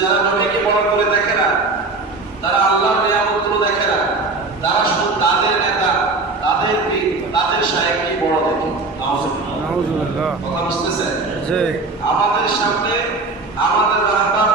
যারা নবীকে বড় করে দেখে না, তারা আল্লাহর নিয়ামতগুলো দেখে না, তারা শুধু তাদের নেতা, তাদের পীর, তাদের শায়েখকে বড় দেখে। নাউজুবিল্লাহ। কথা বুঝতেছেন? জি। আমাদের সামনে আমাদের রাহবার